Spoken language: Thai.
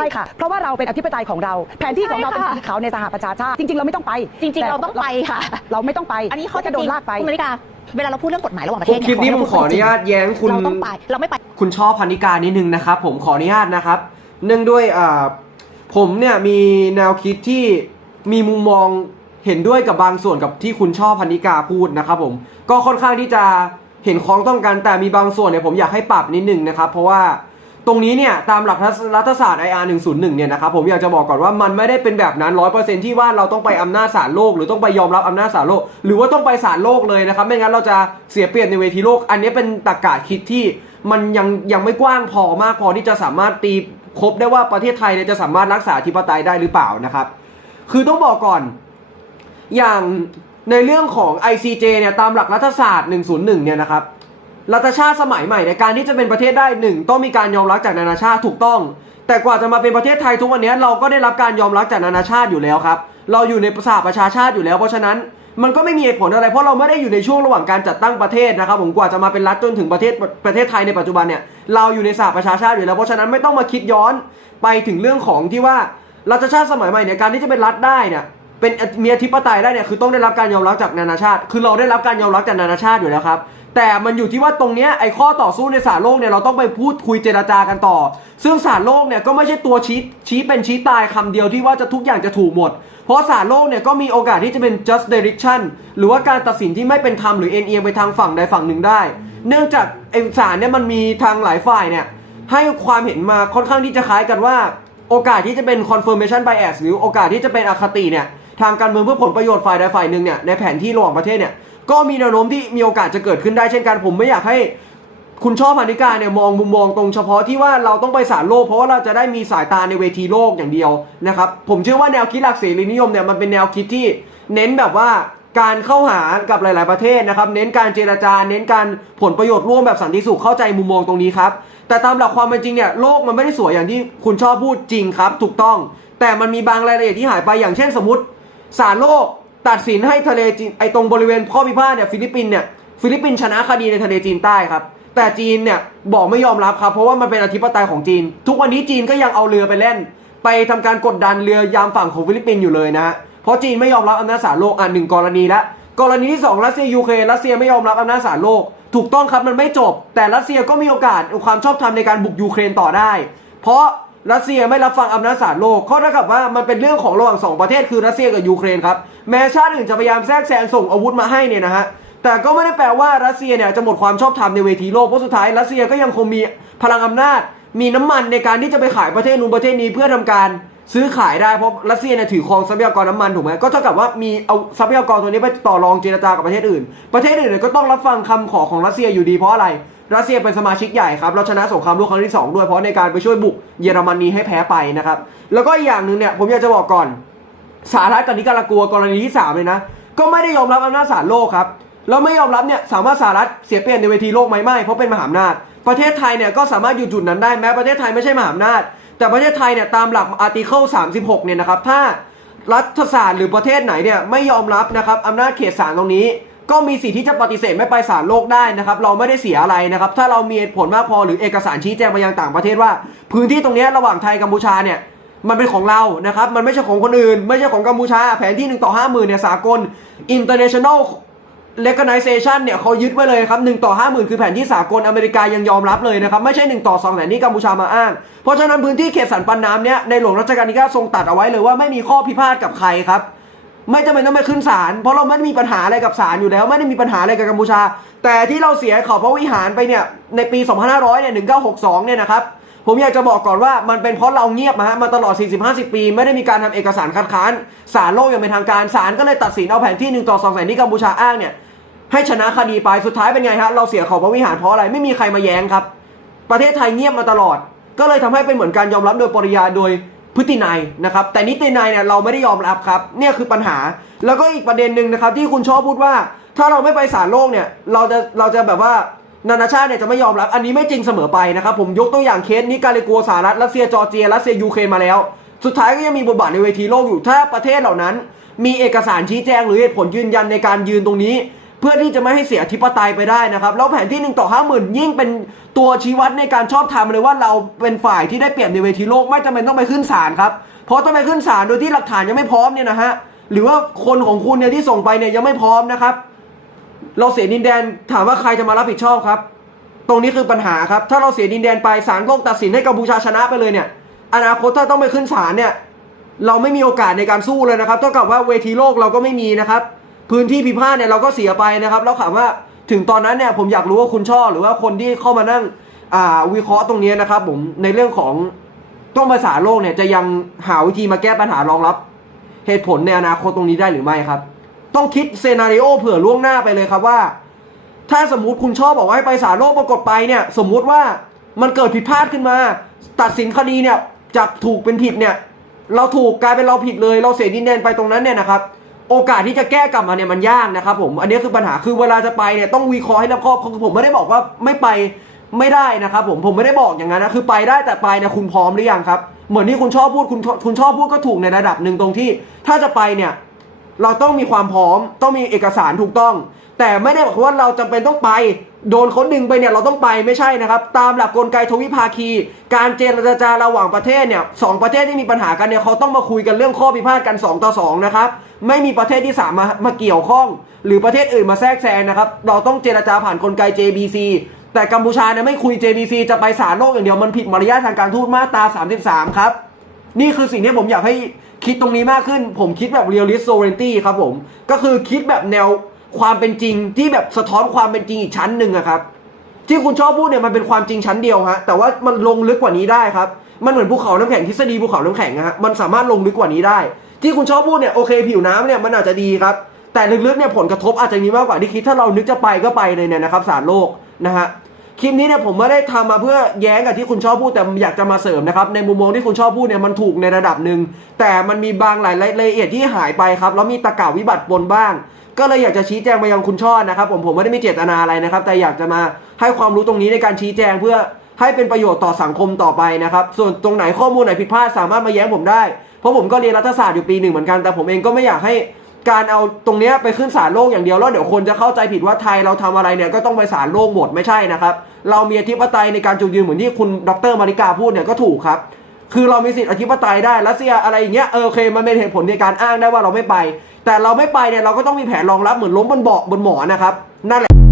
ใช่ค่ะ เพราะว่าเราเป็นอธิปไตยของเรา แผนที่ของเราใช่เป็นค่ะสีขาวในสหประชาชาติจริง ๆ เราไม่ต้องไป จริงๆแต่เราต้องไปค่ะ เราไม่ต้องไป อันนี้ข้อก็จะโดนลากไปคุณมาริกาเวลาเราพูดเรื่องกฎหมายระหว่างประทุเทกศคลิปนี้เยผมขออนุญาตแย้งคุณเราต้องไปเราไม่ไป คุณชอบพันนิกานิดนึงนะครับ ผมขออนุญาตนะครับ เนื่องด้วยอ่าผมเนี่ยมีแนวคิดที่มีมุมมองเห็นด้วยกับบางส่วนกับที่คุณชอบพันนิกาพูดนะครับผมก็ค่อนข้างที่จะเห็นคล้องต้องกันแต่มีบางส่วนเนี่ยผมอยากให้ปรับนิดนึงนะครับ เพราะว่า ตรงนี้เนี่ยตามหลักรัฐศาสตร์ IR 101เนี่ยนะครับผมอยากจะบอกก่อนว่ามันไม่ได้เป็นแบบนั้นร้อยเปอร์เซ็นที่ว่าเราต้องไปอำนาจศาลโลก หรือต้องไปยอมรับอำนาจศาลโลก หรือว่าต้องไปศาลโลกเลยนะครับไม่งั้นเราจะเสียเปรียบในเวทีโลก อันนี้เป็นตรรกะคิดที่มันยังยังไม่กว้างพอมากพอที่จะสามารถตีครบได้ว่าประเทศไทยเนี่ยจะสามารถรักษาธิปไตยได้หรือเปล่านะครับ คือต้องบอกก่อน อย่างในเรื่องของ ICJ เนี่ยตามหลักรัฐศาสตร์ 101เนี่ยนะครับ รัฐชาติสมัยใหม่ในการที่จะเป็นประเทศได้หนึ่งต้องมีการยอมรับจากนานาชาติถูกต้อง แต่กว่าจะมาเป็นประเทศไทยทุกวันนี้เราก็ได้รับการยอมรับจากนานาชาติอยู่แล้วครับ เราอยู่ในสหประชาชาติอยู่แล้ว เพราะฉะนั้นมันก็ไม่มีเหตุผลอะไร เพราะเราไม่ได้อยู่ในช่วงระหว่างการจัดตั้งประเทศนะครับผมกว่าจะมาเป็นรัฐจนถึงประเทศประเทศไทยในปัจจุบันเนี่ยเราอยู่ในสหประชาชาติอยู่แล้ว เพราะฉะนั้นไม่ต้องมาคิดย้อนไปถึงเรื่องของที่ว่ารัฐชาติสมัยใหม่เนี่ยการที่จะเป็นรัฐได้เนี่ยเป็นมีอธิปไตยได้เนี่ยคือต้องได้รับการยอมรับจากนานาชาติ คือเราได้รับการยอมรับจากนานาชาติอยู่แล้วครับ แต่มันอยู่ที่ว่าตรงเนี้ยไอ้ข้อต่อสู้ในศาลโลกเนี่ยเราต้องไปพูดคุยเจรจากันต่อ ซึ่งศาลโลกเนี่ยก็ไม่ใช่ตัวชี้ชี้เป็นชี้ตายคำเดียวที่ว่าจะทุกอย่างจะถูกหมด เพราะศาลโลกเนี่ยก็มีโอกาสที่จะเป็น just direction หรือว่าการตัดสินที่ไม่เป็นธรรมหรือเอ็นเอียงไปทางฝั่งใดฝั่งหนึ่งได้ เนื่องจากไอ้ศาลเนี่ยมันมีทางหลายฝ่ายเนี่ยให้ความเห็นมาค่อนข้างที่จะคล้ายกันว่า โอกาสที่จะเป็น confirmation bias หรือโอกาสที่จะเป็นอคติเนี่ย ทางการเมืองเพื่อผลประโยชน์ฝ่ายใดฝ่ายหนึ่งเนี่ยในแผนที่ระหว่างประเทศเนี่ยก็มีแนวโน้มที่มีโอกาสจะเกิดขึ้นได้เช่นกันผมไม่อยากให้คุณชอบพานิกาเนี่ยมองมุมมองตรงเฉพาะที่ว่าเราต้องไปสารโลก เพราะว่าเราจะได้มีสายตาในเวทีโลกอย่างเดียวนะครับผมเชื่อว่าแนวคิดหลักเสรีนิยมเนี่ยมันเป็นแนวคิดที่เน้นแบบว่าการเข้าหากับหลาย ๆ ประเทศนะครับ เน้นการเจรจา เน้นการผลประโยชน์ร่วมแบบสันติสุขเข้าใจมุมมองตรงนี้ครับ แต่ตามหลักความเป็นจริงเนี่ยโลกมันไม่ได้สวยอย่างที่คุณชอบพูดจริงครับ ถูกต้อง แต่มันมีบางรายละเอียดที่หายไปอย่างเช่นสมมติ ศาลโลกตัดสินให้ทะเลจีนไอตรงบริเวณข้อพิพาทเนี่ยฟิลิปปินส์เนี่ยฟิลิปปินส์ชนะคดีในทะเลจีนใต้ครับ แต่จีนเนี่ยบอกไม่ยอมรับครับเพราะว่ามันเป็นอธิปไตยของจีน ทุกวันนี้จีนก็ยังเอาเรือไปเล่น ไปทำการกดดันเรือยามฝั่งของฟิลิปปินส์อยู่เลยนะฮะเพราะจีนไม่ยอมรับอำนาจศาลโลกอะหนึ่งกรณีละกรณีที่สองรัสเซียยูเครนรัสเซียไม่ยอมรับอำนาจศาลโลก ถูกต้องครับมันไม่จบ แต่รัสเซียก็มีโอกาสความชอบธรรมในการบุกยูเครนต่อได้ เพราะ รัสเซียไม่รับฟังอำนาจศาลโลก ข้อเท่ากับว่ามันเป็นเรื่องของระหว่างสองประเทศคือรัสเซียกับยูเครนครับ แม้ชาติอื่นจะพยายามแทรกแซงส่งอาวุธมาให้เนี่ยนะฮะ แต่ก็ไม่ได้แปลว่ารัสเซียเนี่ยจะหมดความชอบธรรมในเวทีโลก เพราะสุดท้ายรัสเซียก็ยังคงมีพลังอำนาจ มีน้ำมันในการที่จะไปขายประเทศนู้นประเทศนี้เพื่อทำการซื้อขายได้เพราะรัสเซียเนี่ยถือครองทรัพยากรน้ำมันถูกไหมก็เท่ากับว่ามีเอาทรัพยากรตัวนี้ไปต่อรองเจรจากับประเทศอื่น ประเทศอื่นเนี่ยก็ต้องรับฟังคำขอของรัสเซียอยู่ดีเพราะอะไร รัสเซียเป็นสมาชิกใหญ่ครับเราชนะสงครามโลกครั้งที่สองด้วยเพราะในการไปช่วยบุกเยอรมนีให้แพ้ไปนะครับ แล้วก็อีกอย่างหนึ่งเนี่ยผมอยากจะบอกก่อนสหรัฐกับนิการากัวกรณีที่ 3 เลยนะ ก็ไม่ได้ยอมรับอำนาจศาลโลกครับแล้วไม่ยอมรับเนี่ยสามารถสหรัฐเสียเปรียบในเวทีโลกไหมไม่เพราะเป็นมหาอำนาจประเทศไทยเนี่ยก็สามารถอยู่จุดนั้นได้แม้ประเทศไทยไม่ใช่มหาอำนาจ แต่ประเทศไทยเนี่ยตามหลักอาร์ติเคิล36เนี่ยนะครับถ้ารัฐศาสตร์หรือประเทศไหนเนี่ยไม่ยอมรับนะครับอำนาจเขตศาลตรงนี้ ก็มีสิทธิ์ที่จะปฏิเสธไม่ไปศาลโลกได้นะครับ เราไม่ได้เสียอะไรนะครับ ถ้าเรามีเหตุผลมากพอหรือเอกสารชี้แจงไปยังต่างประเทศว่า พื้นที่ตรงนี้ระหว่างไทยกัมพูชาเนี่ยมันเป็นของเรานะครับ มันไม่ใช่ของคนอื่น ไม่ใช่ของกัมพูชา แผนที่ 1 ต่อ 50,000เนี่ยสากล international recognition เนี่ยเขายึดไว้เลยครับ1ต่อ 50,000 คือแผนที่สากลอเมริกายังยอมรับเลยนะครับ ไม่ใช่ 1 ต่อ2แสนที่กัมพูชามาอ้าง เพราะฉะนั้นพื้นที่เขตสันปันน้ำเนี่ยในหลวงรัชกาลที่9ทรงตัดเอาไว้เลยว่าไม่มีข้อพิพาทกับใครครับ ไม่จำเป็นต้องไปขึ้นศาลเพราะเราไม่ได้มีปัญหาอะไรกับศาลอยู่แล้ว ไม่ได้มีปัญหาอะไรกับกัมพูชา แต่ที่เราเสียเขาพระวิหารไปเนี่ยในปี 2500เนี่ย1962 เนี่ยนะครับผมอยากจะบอกก่อนว่ามันเป็นเพราะเราเงียบมาฮะมาตลอด 40-50 ปี ไม่ได้มีการทำเอกสารคัดค้านศาลโลกอย่างเป็นทางการศาลก็เลยตัดสินเอาแผนที่ 1 ต่อ2แสนที่กัมพูชาอ้างเนี่ยให้ชนะคดีไปสุดท้ายเป็นไงฮะเราเสียเขาพระวิหารเพราะอะไรไม่มีใครมาแย้งครับ ประเทศไทยเงียบมาตลอด ก็เลยทำให้เป็นเหมือนการยอมรับโดยปริยาโดย พฤตินัยนะครับ แต่นิตินัยเนี่ยเราไม่ได้ยอมรับครับ เนี่ยคือปัญหา แล้วก็อีกประเด็นหนึ่งนะครับ ที่คุณชอบพูดว่า ถ้าเราไม่ไปศาลโลกเนี่ย เราจะเราจะแบบว่านานาชาติเนี่ยจะไม่ยอมรับ อันนี้ไม่จริงเสมอไปนะครับ ผมยกตัวอย่างเคสนิการากัวสหรัฐรัสเซียจอร์เจียรัสเซียยูเครนมาแล้ว สุดท้ายก็ยังมีบทบาทในเวทีโลกอยู่ถ้าประเทศเหล่านั้น มีเอกสารชี้แจงหรือเหตุผลยืนยันในการยืนตรงนี้ เพื่อที่จะไม่ให้เสียอธิปไตยไปได้นะครับ แล้วแผนที่1ต่อ50,000 ยิ่งเป็นตัวชี้วัดในการชอบทำเลยว่าเราเป็นฝ่ายที่ได้เปรียบในเวทีโลกไม่จำเป็นต้องไปขึ้นศาลครับเพราะต้องไปขึ้นศาลโดยที่หลักฐานยังไม่พร้อมเนี่ยนะฮะหรือว่าคนของคุณเนี่ยที่ส่งไปเนี่ยยังไม่พร้อมนะครับ เราเสียดินแดนถามว่าใครจะมารับผิดชอบครับ ตรงนี้คือปัญหาครับ ถ้าเราเสียดินแดนไปศาลโลกตัดสินให้กัมพูชาชนะไปเลยเนี่ย อนาคตถ้าต้องไปขึ้นศาลเนี่ย เราไม่มีโอกาสในการสู้เลยนะครับเท่ากับว่าเวทีโลกเราก็ไม่มีนะครับ พื้นที่พิพาทเนี่ยเราก็เสียไปนะครับแล้วถามว่าถึงตอนนั้นเนี่ยผมอยากรู้ว่าคุณช่อหรือว่าคนที่เข้ามานั่งอ่าวิเคราะห์ตรงนี้นะครับผมในเรื่องของต้องภาษาโลกเนี่ยจะยังหาวิธีมาแก้ปัญหารองรับ เหตุผลในอนาคตตรงนี้ได้หรือไม่ครับ ต้องคิดเซนาริโอเผื่อล่วงหน้าไปเลยครับว่า ถ้าสมมติคุณชอบบอกว่าให้ไปศาลโลกปรากฏไปเนี่ยสมมุติว่ามันเกิดผิดพลาดขึ้นมา ตัดสินคดีเนี่ยจากถูกเป็นผิดเนี่ย เราถูกกลายเป็นเราผิดเลย เราเสียดินแดนไปตรงนั้นเนี่ยนะครับ โอกาสที่จะแก้กลับมาเนี่ยมันยากนะครับผมอันนี้คือปัญหาคือเวลาจะไปเนี่ยต้องวิเคราะห์ให้รอบคอบผมไม่ได้บอกว่าไม่ไปไม่ได้นะครับผมผมไม่ได้บอกอย่างนั้นนะคือไปได้แต่ไปเนี่ยคุณพร้อมหรือยังครับเหมือนที่คุณชอบพูดคุณคุณชอบพูดก็ถูกในระดับหนึ่งตรงที่ ถ้าจะไปเนี่ยเราต้องมีความพร้อมต้องมีเอกสารถูกต้อง แต่ไม่ได้บอกว่าเราจำเป็นต้องไป โดนเขาดึงไปเนี่ยเราต้องไปไม่ใช่นะครับ ตามหลักกลไกทวิภาคี การเจรจาระหว่างประเทศเนี่ยสองประเทศที่มีปัญหากันเนี่ยเขาต้องมาคุยกันเรื่องข้อพิพาทกัน 2 ต่อ 2 นะครับ ไม่มีประเทศที่สามมามาเกี่ยวข้อง หรือประเทศอื่นมาแทรกแซงนะครับ เราต้องเจรจาผ่านกลไก JBC แต่กัมพูชาเนี่ยไม่คุย JBC จะไปศาลโลกอย่างเดียวมันผิดมารยาททางการทูตมาตรา 33 ครับ นี่คือสิ่งที่ผมอยากให้คิดตรงนี้มากขึ้น ผมคิดแบบ realist sovereignty ครับผม ก็คือคิดแบบแนว ความเป็นจริงที่แบบสะท้อนความเป็นจริงอีกชั้นหนึ่งอะครับ ที่คุณชอบพูดเนี่ยมันเป็นความจริงชั้นเดียวฮะแต่ว่ามันลงลึกกว่านี้ได้ครับ มันเหมือนภูเขาน้ำแข็งทฤษฎีภูเขาน้ำแข็งนะฮะมันสามารถลงลึกกว่านี้ได้ ที่คุณชอบพูดเนี่ยโอเคผิวน้ำเนี่ยมันอาจจะดีครับ แต่ลึกๆเนี่ยผลกระทบอาจจะมีมากกว่าที่คิดถ้าเรานึกจะไปก็ไปเลยเนี่ยนะครับสารโลกนะฮะ คลิปนี้เนี่ยผมไม่ได้ทำมาเพื่อแย้งกับที่คุณชอบพูดแต่อยากจะมาเสริมนะครับในมุมมองที่คุณชอบพูดเนี่ยมันถูกในระดับหนึ่งแต่มันมีบางหลายรายละเอียดที่หายไปครับแล้วมีตะกาวิบัติปนบ้าง ก็เลยอยากจะชี้แจงไปยังคุณช่อนะครับ ผมผมไม่ได้มีเจตนาอะไรนะครับ แต่อยากจะมาให้ความรู้ตรงนี้ในการชี้แจงเพื่อให้เป็นประโยชน์ต่อสังคมต่อไปนะครับ ส่วนตรงไหนข้อมูลไหนผิดพลาดสามารถมาแย้งผมได้ เพราะผมก็เรียนรัฐศาสตร์อยู่ปีหนึ่งเหมือนกัน แต่ผมเองก็ไม่อยากให้การเอาตรงเนี้ยไปขึ้นศาลโลกอย่างเดียวแล้วเดี๋ยวคนจะเข้าใจผิดว่าไทยเราทำอะไรเนี่ยก็ต้องไปศาลโลกหมดไม่ใช่นะครับ เรามีอธิปไตยในการจุดยืนเหมือนที่คุณดรมาริกาพูดเนี่ยก็ถูกครับ คือเรามีสิทธิอธิปไตยได้รัสเซียอะไรอย่างเงี้ยเออโอเคมันเป็นเหตุผลในการอ้างได้ว่าเราไม่ไป แต่เราไม่ไปเนี่ยเราก็ต้องมีแผนรองรับเหมือนล้มบนเบาะบนหมอนนะครับนั่นแหละ